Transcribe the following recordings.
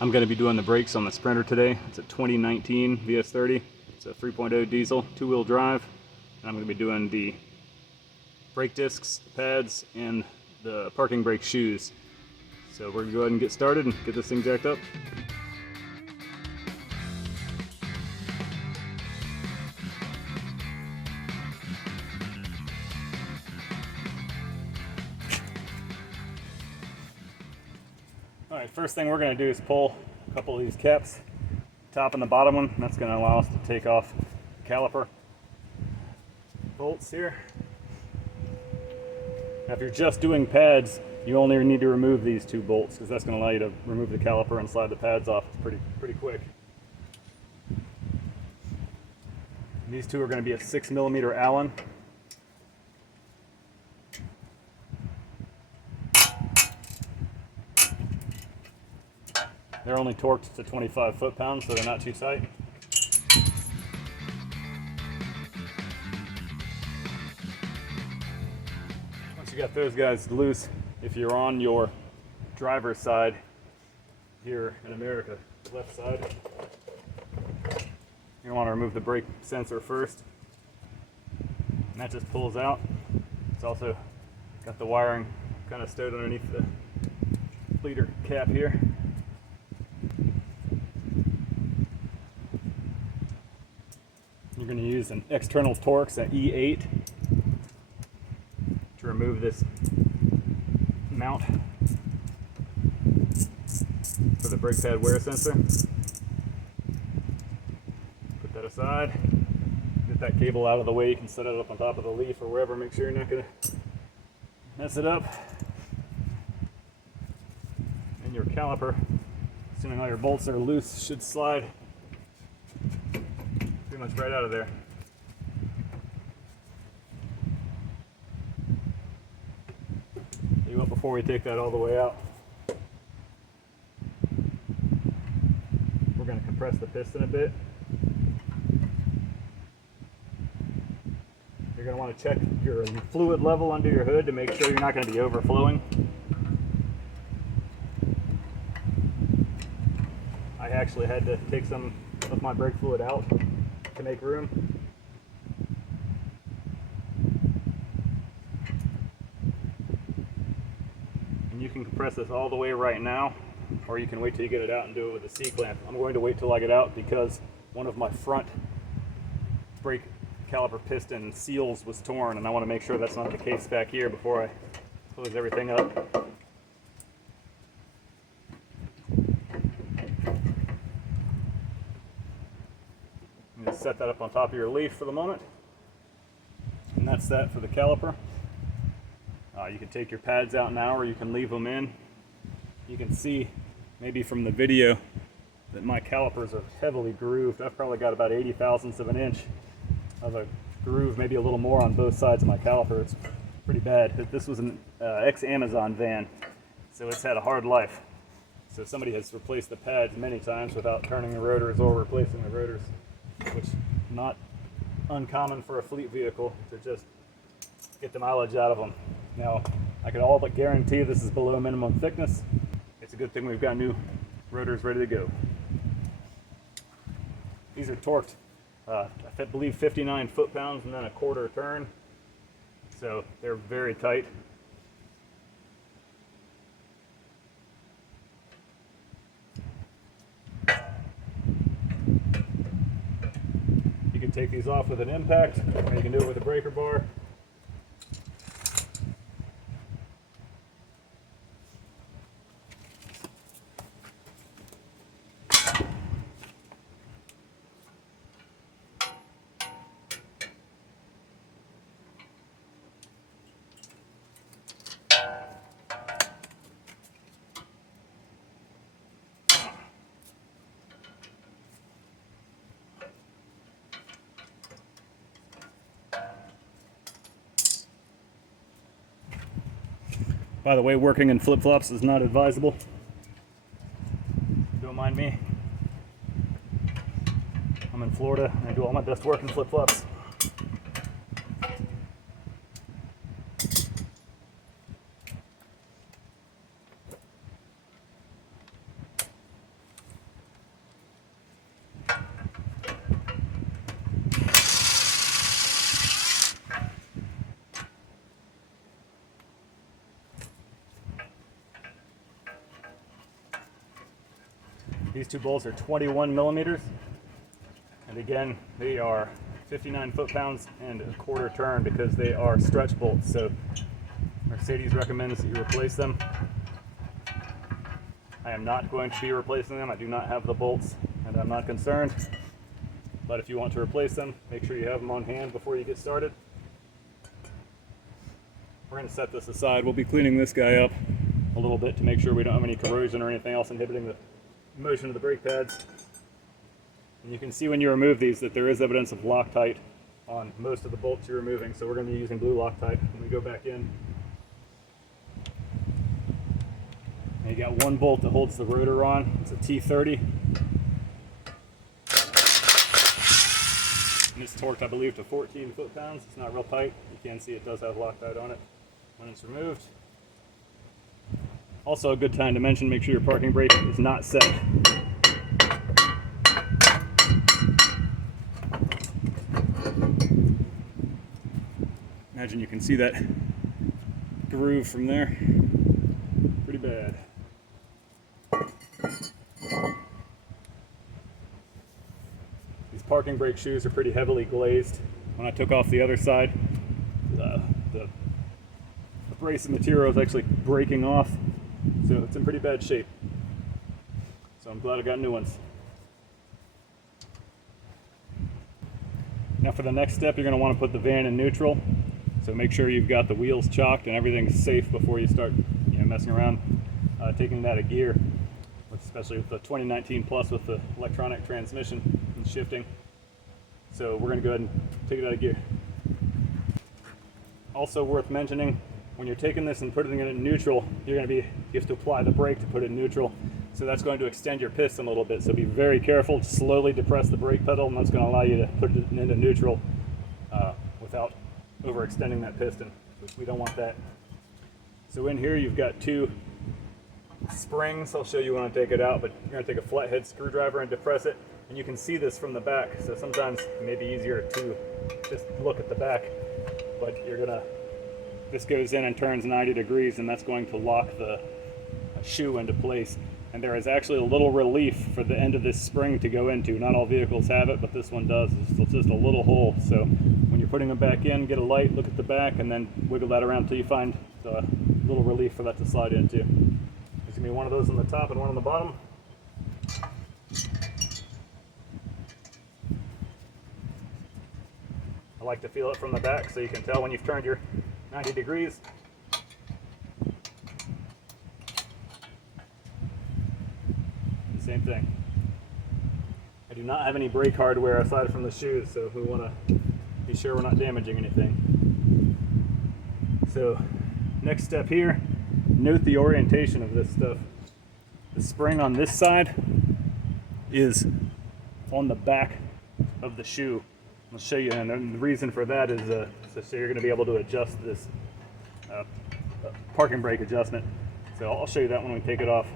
I'm going to be doing the brakes on the Sprinter today. It's a 2019 VS30. It's a 3.0 diesel, two-wheel drive. And I'm going to be doing the brake discs, the pads, and the parking brake shoes. So we're going to go ahead and get started and get this thing jacked up. Alright, first thing we're going to do is pull a couple of these caps, top and the bottom one. That's going to allow us to take off the caliper bolts here. Now if you're just doing pads, you only need to remove these two bolts because that's going to allow you to remove the caliper and slide the pads off pretty quick. And these two are going to be a 6mm Allen. They're only torqued to 25 foot-pounds, so they're not too tight. Once you got those guys loose, if you're on your driver's side here in America, left side, you want to remove the brake sensor first. And that just pulls out. It's also got the wiring kind of stowed underneath the bleeder cap here. You're going to use an external Torx at E8 to remove this mount for the brake pad wear sensor. Put that aside. Get that cable out of the way. You can set it up on top of the leaf or wherever. Make sure you're not going to mess it up. And your caliper, assuming all your bolts are loose, should slide pretty much right out of there. You want before we take that all the way out. We're going to compress the piston a bit. You're going to want to check your fluid level under your hood to make sure you're not going to be overflowing. I actually had to take some of my brake fluid out to make room. And you can compress this all the way right now, or you can wait till you get it out and do it with a C-clamp. I'm going to wait till I get out because one of my front brake caliper piston seals was torn, and I want to make sure that's not the case back here before I close everything up. Set that up on top of your leaf for the moment, and that's that for the caliper. You can take your pads out now, or you can leave them in. You can see maybe from the video that my calipers are heavily grooved. I've probably got about 80 thousandths of an inch of a groove, maybe a little more on both sides of my caliper. It's pretty bad. This was an ex-Amazon van, so it's had a hard life. So somebody has replaced the pads many times without turning the rotors or replacing the rotors, which is not uncommon for a fleet vehicle to just get the mileage out of them. Now, I can all but guarantee this is below minimum thickness. It's a good thing we've got new rotors ready to go. These are torqued, I believe 59 foot-pounds and then a quarter turn, so they're very tight. You can take these off with an impact, or you can do it with a breaker bar. By the way, working in flip-flops is not advisable. Don't mind me. I'm in Florida and I do all my best work in flip-flops. These two bolts are 21 millimeters. And again, they are 59 foot-pounds and a quarter turn because they are stretch bolts. So Mercedes recommends that you replace them. I am not going to be replacing them. I do not have the bolts and I'm not concerned. But if you want to replace them, make sure you have them on hand before you get started. We're going to set this aside. We'll be cleaning this guy up a little bit to make sure we don't have any corrosion or anything else inhibiting the motion of the brake pads. And you can see when you remove these that there is evidence of Loctite on most of the bolts you're removing. So we're going to be using blue Loctite when we go back in. And you got one bolt that holds the rotor on. It's a T30. And it's torqued, I believe, to 14 foot-pounds. It's not real tight. You can see it does have Loctite on it when it's removed. Also a good time to mention, make sure your parking brake is not set. Imagine you can see that groove from there. Pretty bad. These parking brake shoes are pretty heavily glazed. When I took off the other side, the abrasive material is actually breaking off, so it's in pretty bad shape. So I'm glad I got new ones. Now for the next step, you're going to want to put the van in neutral. So make sure you've got the wheels chalked and everything's safe before you start messing around taking that a gear, especially with the 2019 Plus with the electronic transmission and shifting. So we're going to go ahead and take it out of gear. Also worth mentioning, when you're taking this and putting it in neutral, you have to apply the brake to put it in neutral. So that's going to extend your piston a little bit. So be very careful, slowly depress the brake pedal, and that's going to allow you to put it into neutral without overextending that piston, which we don't want that. So in here you've got two springs. I'll show you when I take it out, but you're going to take a flathead screwdriver and depress it, and you can see this from the back. So sometimes it may be easier to just look at the back, but this goes in and turns 90 degrees, and that's going to lock the shoe into place. And there is actually a little relief for the end of this spring to go into. Not all vehicles have it, but this one does. It's just a little hole. So when you're putting them back in, get a light, look at the back, and then wiggle that around until you find the little relief for that to slide into. There's going to be one of those on the top and one on the bottom. I like to feel it from the back so you can tell when you've turned your 90 degrees. Same thing. I do not have any brake hardware aside from the shoes, so we want to be sure we're not damaging anything. So next step here, note the orientation of this stuff. The spring on this side is on the back of the shoe. I'll show you, and the reason for that is so you're going to be able to adjust this parking brake adjustment. So I'll show you that when we take it off.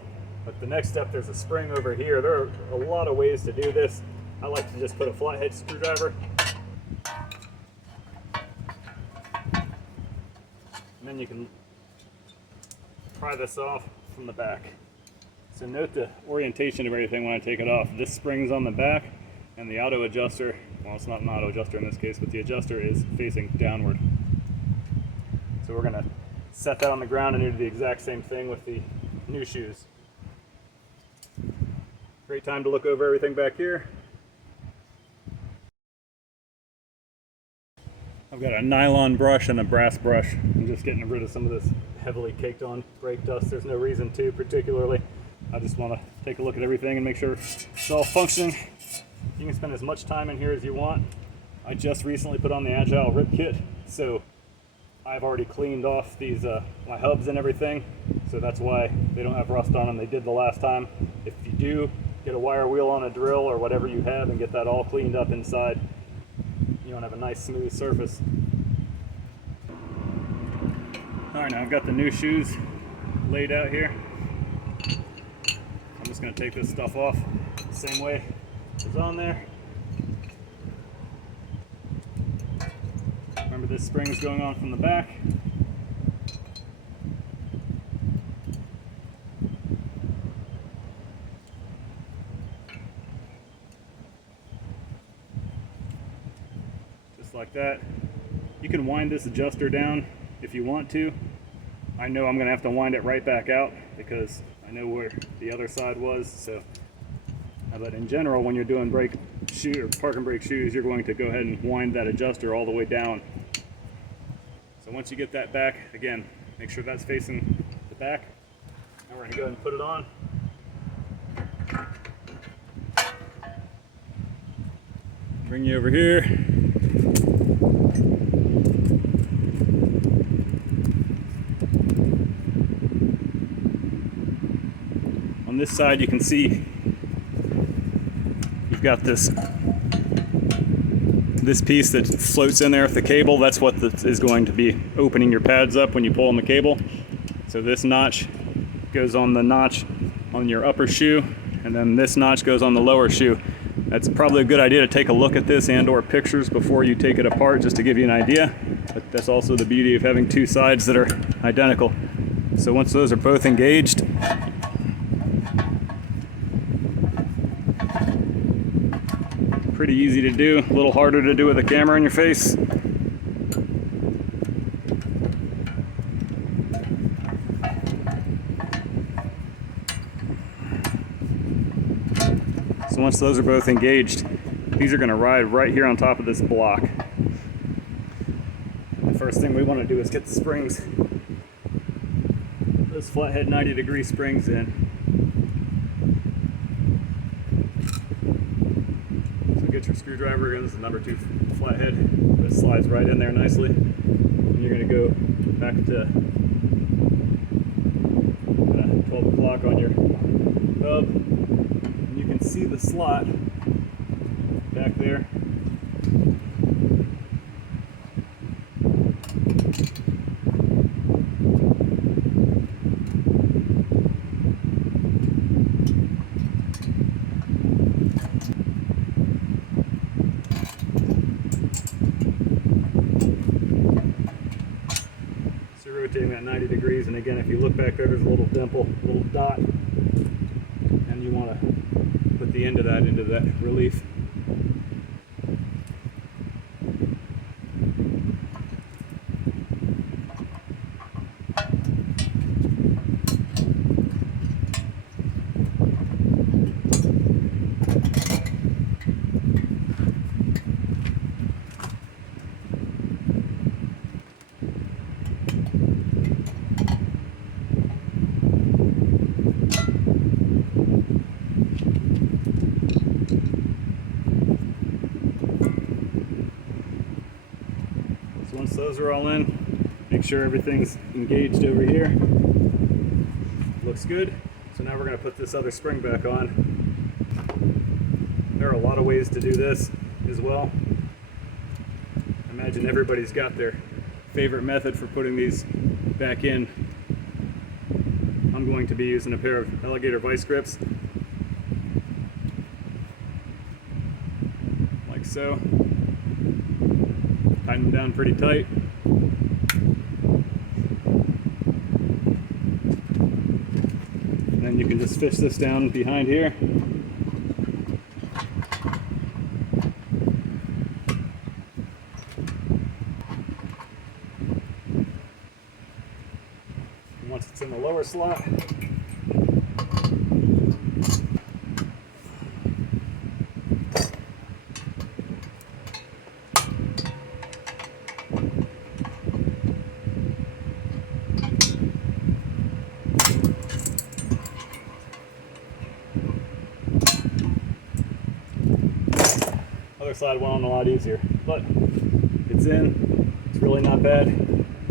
But the next step, there's a spring over here. There are a lot of ways to do this. I like to just put a flathead screwdriver. And then you can pry this off from the back. So note the orientation of everything when I take it off. This spring's on the back, and the auto adjuster, well, it's not an auto adjuster in this case, but the adjuster is facing downward. So we're going to set that on the ground and do the exact same thing with the new shoes. Great time to look over everything back here. I've got a nylon brush and a brass brush. I'm just getting rid of some of this heavily caked on brake dust. There's no reason to particularly. I just want to take a look at everything and make sure it's all functioning. You can spend as much time in here as you want. I just recently put on the Agile Rip Kit, so I've already cleaned off these my hubs and everything, so that's why they don't have rust on them. They did the last time. If you do, get a wire wheel on a drill or whatever you have and get that all cleaned up inside. You want to have a nice smooth surface. Alright, now I've got the new shoes laid out here. I'm just going to take this stuff off the same way it's on there. Remember, this spring is going on from the back. like that. You can wind this adjuster down if you want to. I know I'm going to have to wind it right back out because I know where the other side was. So, but in general, when you're doing brake shoe or park and brake shoes, you're going to go ahead and wind that adjuster all the way down. So once you get that back, again, make sure that's facing the back. Now we're going to go ahead and put it on. Bring you over here. On this side you can see you've got this piece that floats in there with the cable. That's what is going to be opening your pads up when you pull on the cable. So this notch goes on the notch on your upper shoe, and then this notch goes on the lower shoe. That's probably a good idea to take a look at this and or pictures before you take it apart, just to give you an idea. But that's also the beauty of having two sides that are identical. So once those are both engaged, pretty easy to do, a little harder to do with a camera in your face. So once those are both engaged, these are going to ride right here on top of this block. The first thing we want to do is get the springs, those flathead 90-degree springs in. So get your screwdriver in. This is the number 2 flathead. It slides right in there nicely. And you're going to go back to 12 o'clock on your hub. You can see the slot back there. So you're rotating at 90 degrees, and again, if you look back there, there's a little dimple, a little dot, and you want to put the end of that into that relief. Once those are all in, make sure everything's engaged over here. Looks good. So now we're going to put this other spring back on. There are a lot of ways to do this as well. Imagine everybody's got their favorite method for putting these back in. I'm going to be using a pair of alligator vice grips, like so. Tighten them down pretty tight. And then you can just fish this down behind here. And once it's in the lower slot, other side went on a lot easier, but it's in. It's really not bad.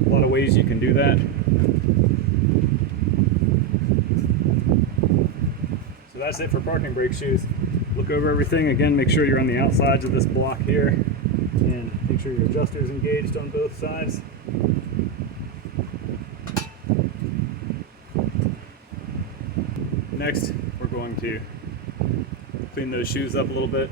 A lot of ways you can do that. So that's it for parking brake shoes. Look over everything again. Make sure you're on the outsides of this block here, and make sure your adjuster's engaged on both sides. Next, we're going to clean those shoes up a little bit.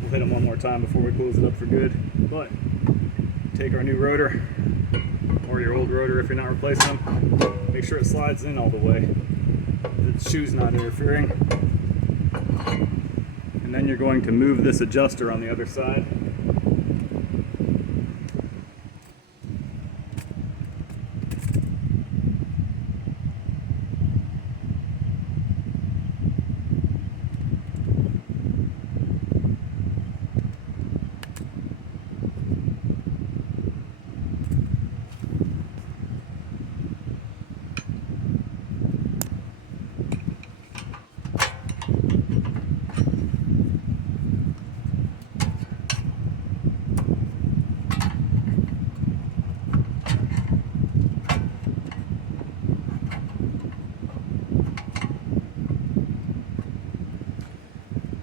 We'll hit them one more time before we close it up for good. But take our new rotor, or your old rotor if you're not replacing them. Make sure it slides in all the way. The shoe's not interfering. And then you're going to move this adjuster on the other side.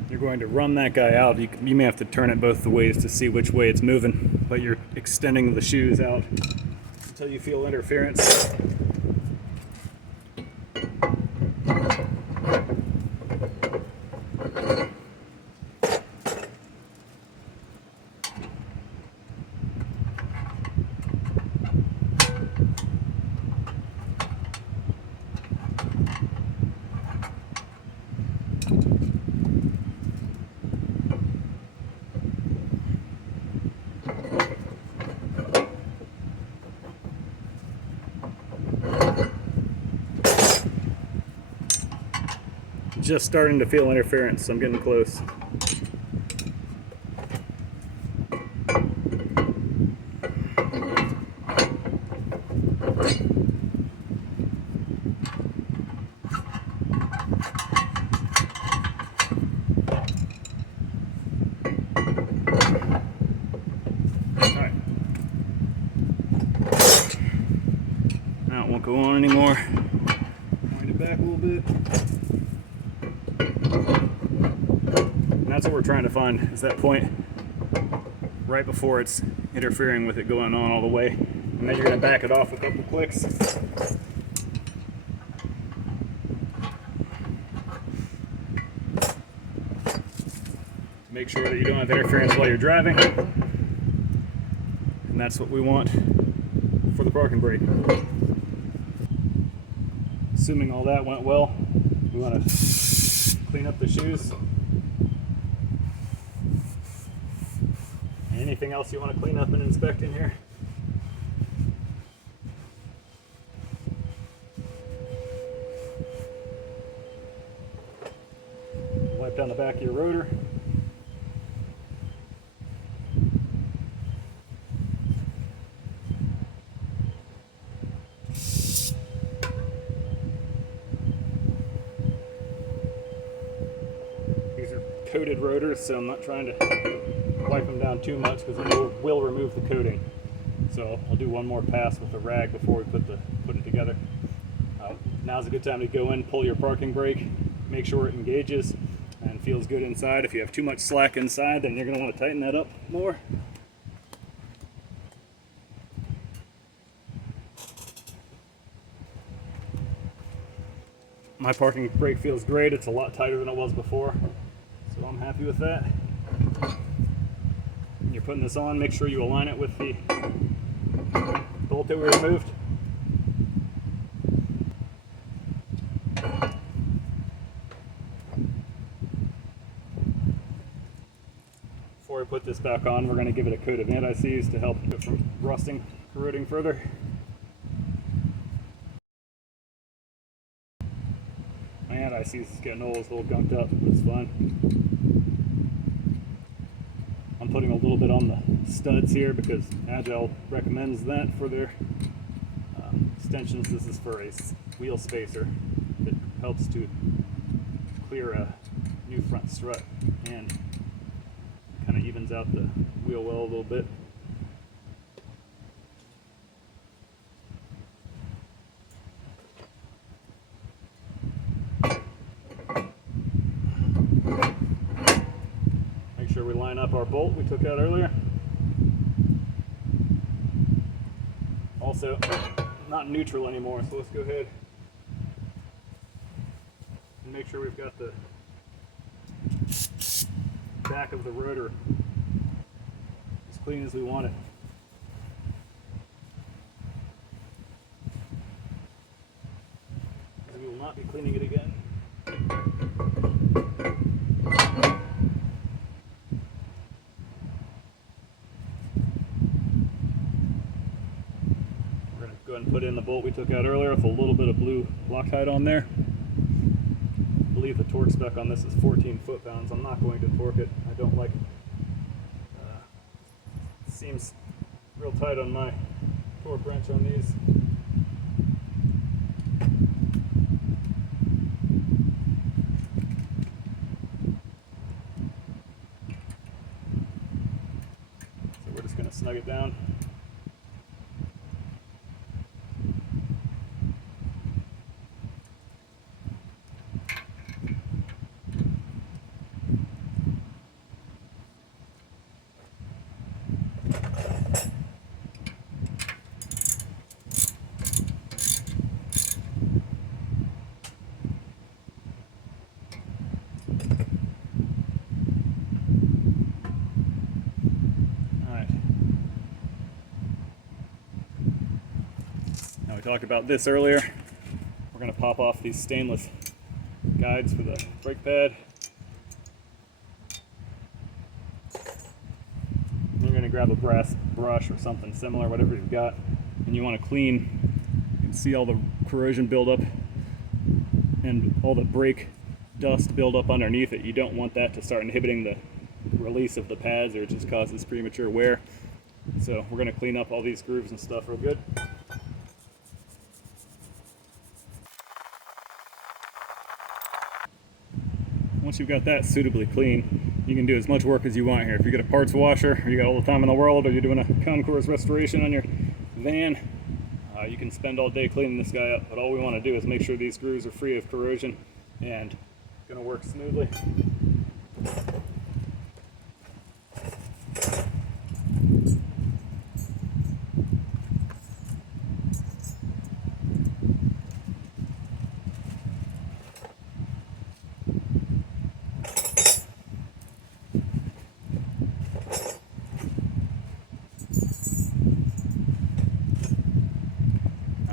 You're going to run that guy out. You may have to turn it both the ways to see which way it's moving, but you're extending the shoes out until you feel interference. Just starting to feel interference, so I'm getting close. Alright. Now it won't go on anymore. Wind it back a little bit. And that's what we're trying to find, is that point right before it's interfering with it going on all the way. And then you're going to back it off a couple clicks. Make sure that you don't have interference while you're driving. And that's what we want for the parking brake. Assuming all that went well, we want to clean up the shoes. Anything else you want to clean up and inspect in here? Wipe down the back of your rotor. These are coated rotors, so I'm not trying to wipe them down too much because it will remove the coating. So I'll do one more pass with the rag before we put it together. Now's a good time to go in, pull your parking brake, make sure it engages and feels good inside. If you have too much slack inside, then you're going to want to tighten that up more. My parking brake feels great. It's a lot tighter than it was before, so I'm happy with that. You're putting this on, make sure you align it with the bolt that we removed. Before we put this back on, we're going to give it a coat of anti-seize to help it from rusting, corroding further. My anti-seize is getting old, it's a little gunked up, but it's fine. I'm putting a little bit on the studs here because Agile recommends that for their extensions. This is for a wheel spacer that helps to clear a new front strut and kind of evens out the wheel well a little bit. Make sure we line up our bolt we took out earlier. Also, not neutral anymore, so let's go ahead and make sure we've got the back of the rotor as clean as we want it. not be cleaning it again. We're going to go ahead and put in the bolt we took out earlier with a little bit of blue Loctite on there. I believe the torque spec on this is 14 foot-pounds. I'm not going to torque it. I don't like it. It seems real tight on my torque wrench on these. So we're just going to snug it down. We talked about this earlier. We're going to pop off these stainless guides for the brake pad. You're going to grab a brass brush or something similar, whatever you've got, and you want to clean. You can see all the corrosion buildup and all the brake dust buildup underneath it. You don't want that to start inhibiting the release of the pads, or it just causes premature wear. So we're going to clean up all these grooves and stuff real good. Once you've got that suitably clean, you can do as much work as you want here. If you get a parts washer, or you got all the time in the world, or you're doing a concourse restoration on your van, you can spend all day cleaning this guy up. But all we want to do is make sure these grooves are free of corrosion and going to work smoothly.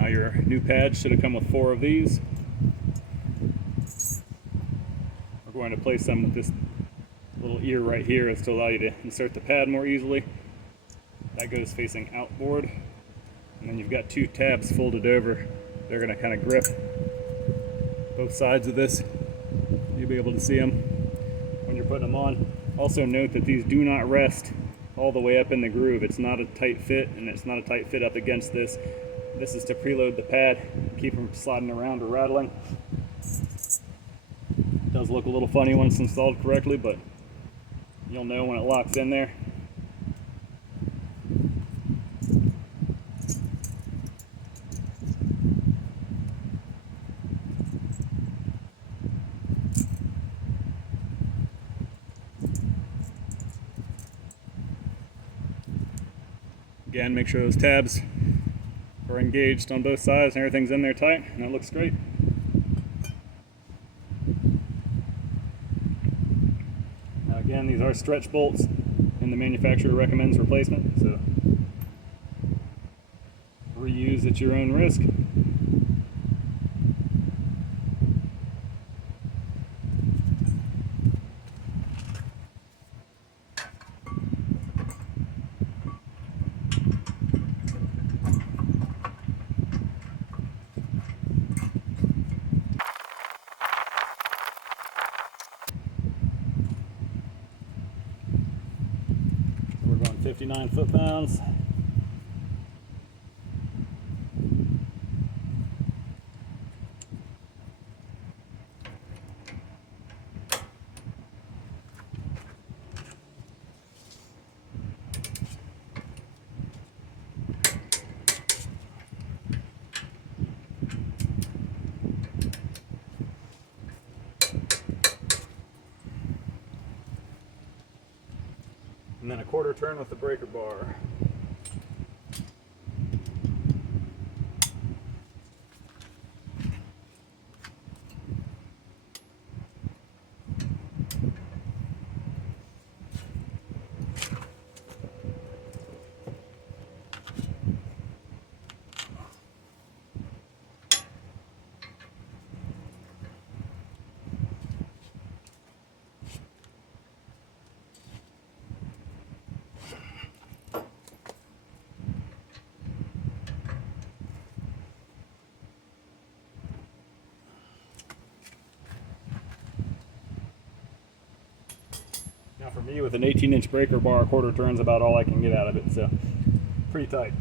Your new pad should have come with 4 of these. We're going to place them with this little ear right here is to allow you to insert the pad more easily. That goes facing outboard. And then you've got 2 tabs folded over. They're going to kind of grip both sides of this. You'll be able to see them when you're putting them on. Also note that these do not rest all the way up in the groove. It's not a tight fit, and it's not a tight fit up against this. This is to preload the pad, keep them sliding around or rattling. It does look a little funny when it's installed correctly, but you'll know when it locks in there. Again, make sure those tabs are engaged on both sides and everything's in there tight, and that looks great. Now again, these are stretch bolts and the manufacturer recommends replacement, so reuse at your own risk. We're going 59 foot-pounds. And then a quarter turn with the breaker bar. For me, with an 18-inch breaker bar, a quarter turn's about all I can get out of it, so pretty tight.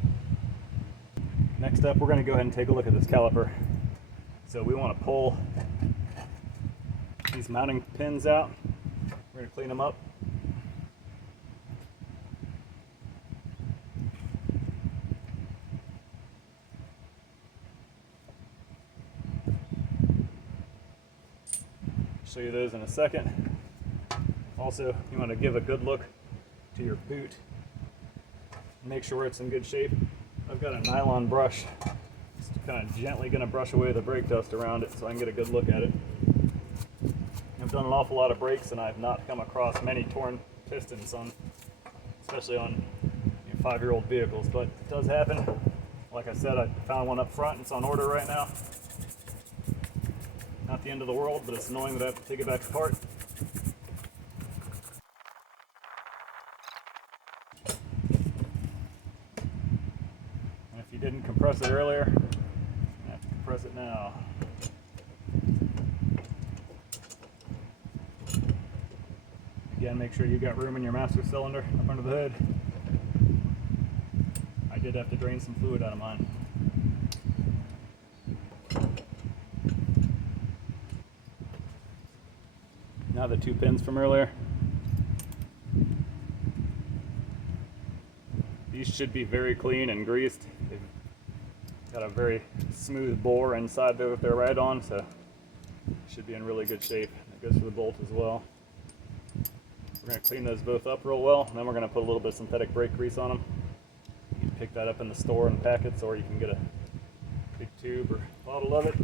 Next up, we're going to go ahead and take a look at this caliper. So we want to pull these mounting pins out. We're going to clean them up. Show you those in a second. Also, you want to give a good look to your boot. Make sure it's in good shape. I've got a nylon brush. Just kind of gently going to brush away the brake dust around it so I can get a good look at it. I've done an awful lot of brakes and I've not come across many torn pistons on, especially on 5-year-old vehicles, but it does happen. Like I said, I found one up front. It's on order right now. Not the end of the world, but it's annoying that I have to take it back apart. And if you didn't compress it earlier, you have to compress it now. Again, make sure you got room in your master cylinder up under the hood. I did have to drain some fluid out of mine. Now the 2 pins from earlier. These should be very clean and greased. They've got a very smooth bore inside there that they're right on, so should be in really good shape. That goes for the bolt as well. We're going to clean those both up real well, and then we're going to put a little bit of synthetic brake grease on them. You can pick that up in the store in packets, or you can get a big tube or bottle of it.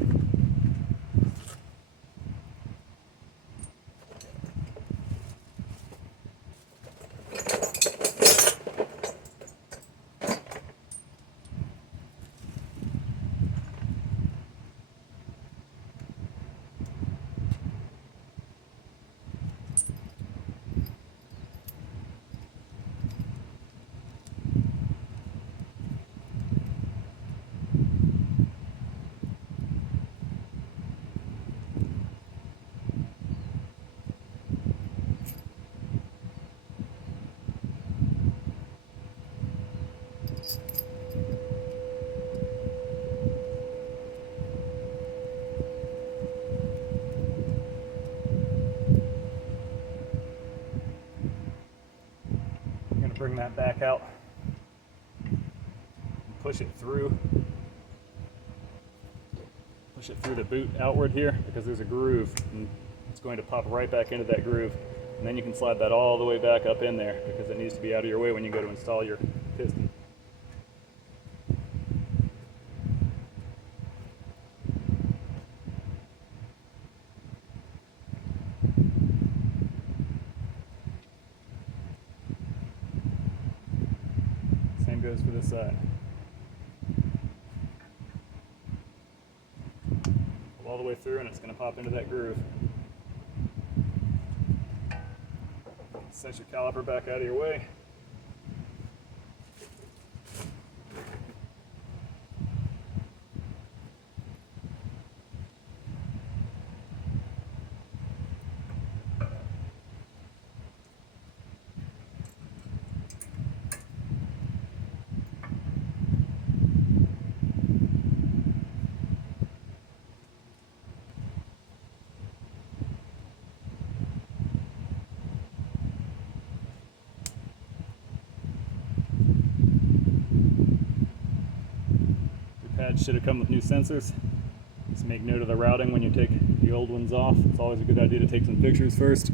Bring that back out and push it through the boot outward here, because there's a groove and it's going to pop right back into that groove, and then you can slide that all the way back up in there because it needs to be out of your way when you go to install your piston. Goes for this side. All the way through, and it's going to pop into that groove. Set your caliper back out of your way. Pads should have come with new sensors. Just make note of the routing when you take the old ones off. It's always a good idea to take some pictures first.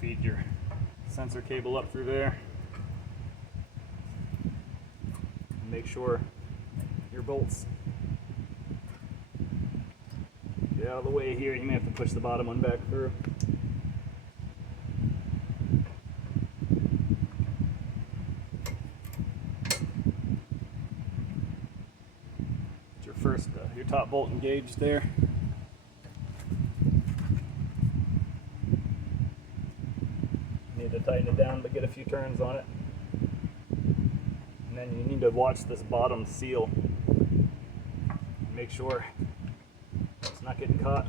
Feed your sensor cable up through there. Make sure your bolts get out of the way here. You may have to push the bottom one back through. your top bolt engaged there. Need to tighten it down, but get a few turns on it. And then you need to watch this bottom seal. Make sure it's not getting caught.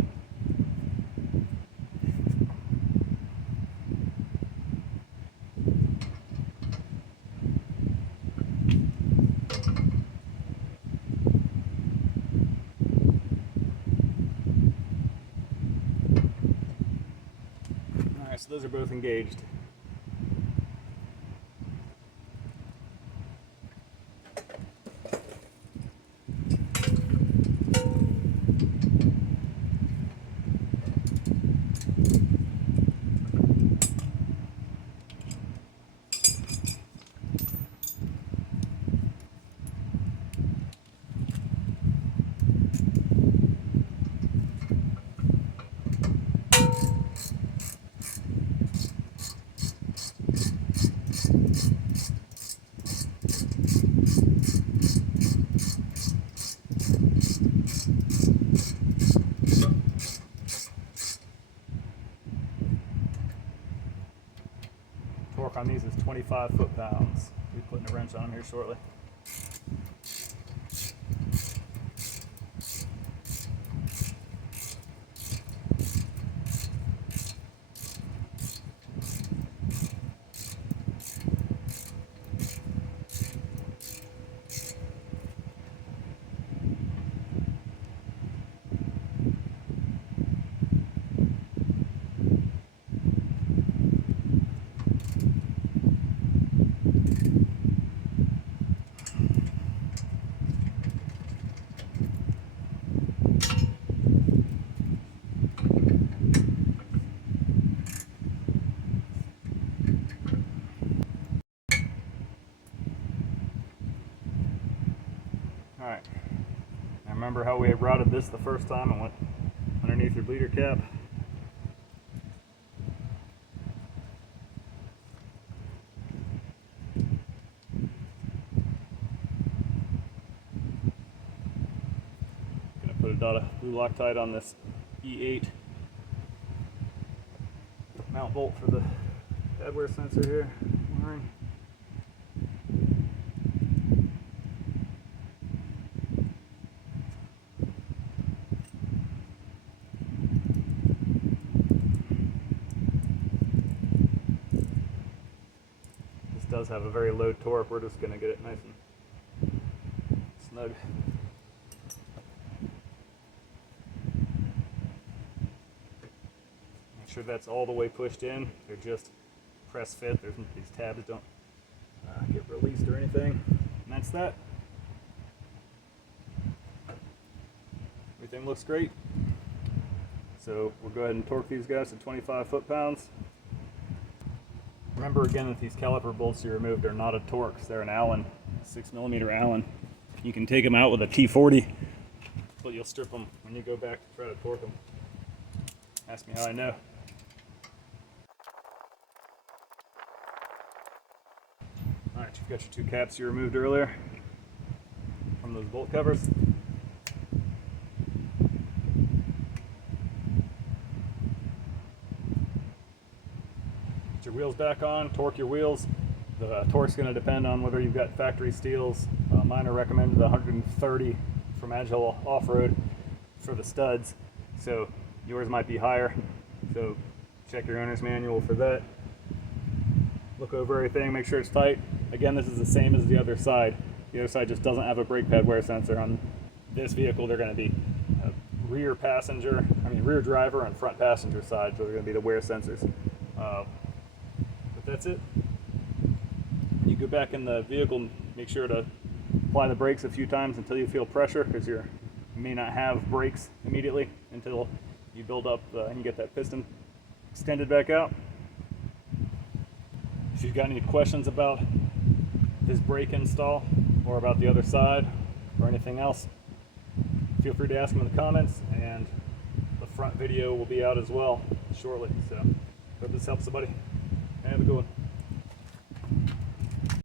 Alright, so those are both engaged. Torque on these is 25 foot-pounds. We'll be putting a wrench on them here shortly. Alright, now remember how we had routed this the first time and went underneath your bleeder cap? Gonna put a dot of blue Loctite on this E8 mount bolt for the pad wear sensor here. Wiring. Does have a very low torque. We're just going to get it nice and snug. Make sure that's all the way pushed in. They're just press fit. These tabs don't get released or anything. And that's that. Everything looks great. So we'll go ahead and torque these guys to 25 foot-pounds. Remember again that these caliper bolts you removed are not a Torx, they're an Allen, 6mm Allen. You can take them out with a T40, but you'll strip them when you go back to try to torque them. Ask me how I know. Alright, you've got your two caps you removed earlier from those bolt covers. Your wheels back on, torque your wheels. The torque's going to depend on whether you've got factory steels. Mine are recommended 130 from Agile Off-Road for the studs, so yours might be higher. So check your owner's manual for that. Look over everything, make sure it's tight. Again, this is the same as the other side. The other side just doesn't have a brake pad wear sensor. On this vehicle, they're going to be rear driver and front passenger side, so they're going to be the wear sensors. That's it. When you go back in the vehicle, make sure to apply the brakes a few times until you feel pressure, because you may not have brakes immediately until you build up and you get that piston extended back out. If you've got any questions about this brake install or about the other side or anything else, feel free to ask them in the comments, and the front video will be out as well shortly. So hope this helps somebody. Have a good one.